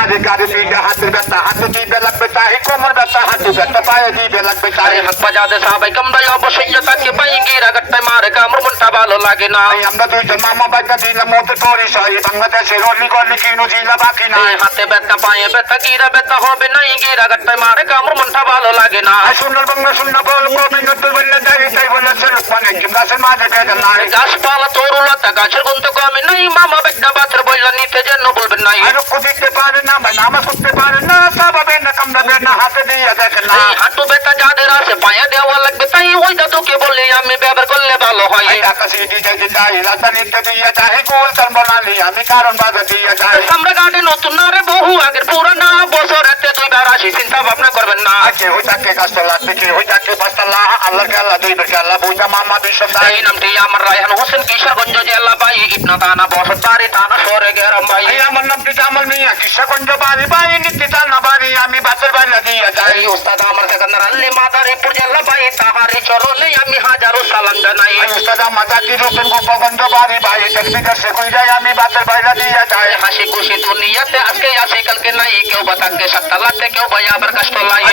আরে গাড়ি দিবে হাতের ব্যথা হাতে দিবে লাগবে তাই কোমর ব্যথা হাতে ব্যথা পায়ে দিবে লাগবে তাই হাত পা যাদের সবাই কামড়ায় অবশ্যই তাকে পাই গিয়ে গাট্টায় মারে কামড় মনটা ভালো লাগে না আমরা দুইজন মামা বাইকা দিলাম মতো পরিচয় বাংলাদেশের অলি গলি কিনু জিলা বাকি নাই হাতে ব্যথা পায়ে ব্যথা গিরা ব্যথা হবে না গিয়ে গাট্টায় মারে কামড় মনটা ভালো লাগে না সুন্দর বাংলা শূন্য বল কবি নতুন বললে যাই তাই বলেছে লোকমান একজন গাছের মাঝে বেঁধে নাই গাছপালা তরুলতা গাছের গুণ তো কমে নাই মামা বেটা বাচ্চার বললা নিতে যেন বলবেন নাই আর দিতে পারে না ভাই নামাজ করতে পারে না সাবাবে না কামড়াবে না হাতে দিয়ে দেখে না হাঁটু ব্যথা যাদের আছে পায়ে দেওয়া লাগবে তাই ওই দাদুকে বললে আমি ব্যবহার করলে ভালো হয় আকাশে দিতে যাই রাতা নিতে দিয়ে যাই গোল কান বানালি আমি কারণ বাজে দিয়ে যাই আমরা গাড়ি নতুন না রে বহু আগের পুরানা বছর এতে দুইবার আসি চিন্তা ভাবনা করবেন না আজকে ওই তাকে কাস্তলা দেখি ওই তাকে পাঁচতলা আল্লাহর খেলা দুই বেশি আল্লাহ বুঝা মামা বিশ্ব এই নামটি আমার রায়হান হোসেন কিশোরগঞ্জ জেলা বাই ইটনা থানা বসত বাড়ি থানা শহরে গেরাম ভাই আমার নামটি জামাল মিয়া কিশোরগঞ্জ বাড়ি বাই নিত্যি থানা বাড়ি আমি বাসের বাইরে দিয়ে যাই এই উস্তাদ আমার সেখানকার আল্লি মাদারীপুর জেলা বাই তাহারি চরণে আমি হাজারো সালাম জানাই উস্তাদ মাতা কি রতন গোপগঞ্জ বাড়ি বাই দেখবি কাছে কই যাই আমি বাসের বাইরে দিয়ে যাই হাসি খুশি দুনিয়াতে আজকে আসি কালকে নাই কেউ বা থাকবে সাততলাতে কেউ ভাই আবার কষ্ট লাই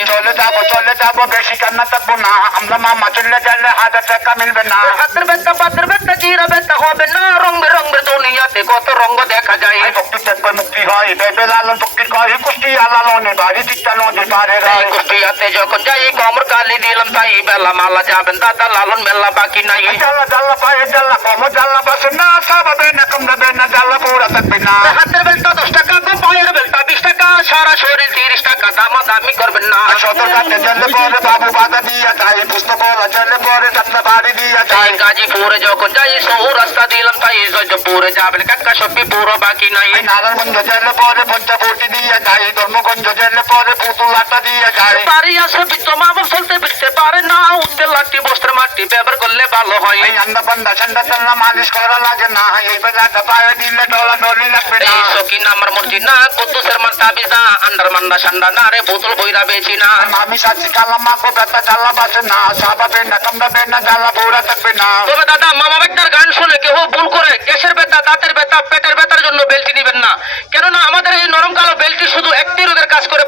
চলে যাবো বেশি কান্না থাকবো না আমরা মামা চলে গেলে 1000 টাকা মিলবে না হাতের ব্যথা পাতের ব্যথা জিরা ব্যথা হবে না রং বেরঙের দুনিয়াতে কত রঙ দেখা যায় ভক্তি থেকে মুক্তি হয় বেবে লালন ভক্তির কয় কুষ্টি আলালনে বাড়ি চিত্তা নদী পারে এই কুষ্টিয়াতে যখন যাই কমর গালি দিলাম তাই বেলা মালা যাবেন দাদা লালন মেলা বাকি নাই জ্বালা জ্বালা পায়ে জ্বালা কম জ্বালা বাসে না সাবাবে না কমবে না জ্বালা পুরা থাকবে না হাতের বেলটা 10 টাকা গো পায়ের বেলটা 20 টাকা সারা শরীর 30 টাকা দামাদামি করবেন না সদর কাছে চলে পরে বাবু বাধা দিয়ে যায় পুস্তক চলে পরে যাত্রা বাড়ি দিয়ে যায় গাজীপুরে যখন যাই সৌ রাস্তা দিলাম তাই জয়পুরে যাবেন কাকা সবই পুরো বাকি নাই নারায়ণগঞ্জ জেলে পরে পঞ্চবটি দিয়ে যায় ধর্মগঞ্জ জেলে পরে পুতুলাটা দিয়ে যায় বাড়ি আসে বিত্ত মামা চলতে ফিরতে পারে না উঠতে লাঠি বস্ত্র মাটি ব্যবহার করলে ভালো হয় এই আন্ডা পান্ডা ঠান্ডা ঠান্ডা মালিশ করা লাগে না এই বেলাটা পায়ে দিলে ডলা ডলি লাগবে না এই সকিন আমার মর্জি না কুদ্দুসের মাথা বিজা আন্ডার মান্ডা সান্ডা না রে বোতল বইরা বেচি না আমি সাচ্ছি কালামা কো ব্যথা জ্বালা বাসে না সাবাবে না কমবে না জ্বালা পুরা থাকবে না তবে দাদা মামা বেটার গান শুনে কেউ ভুল করে গ্যাসের ব্যথা দাঁতের ব্যথা পেটের ব্যথার জন্য বেল্টি নেবেন না কেননা আমাদের এই নরম কালো বেল্টি শুধু একটি রোগের কাজ করে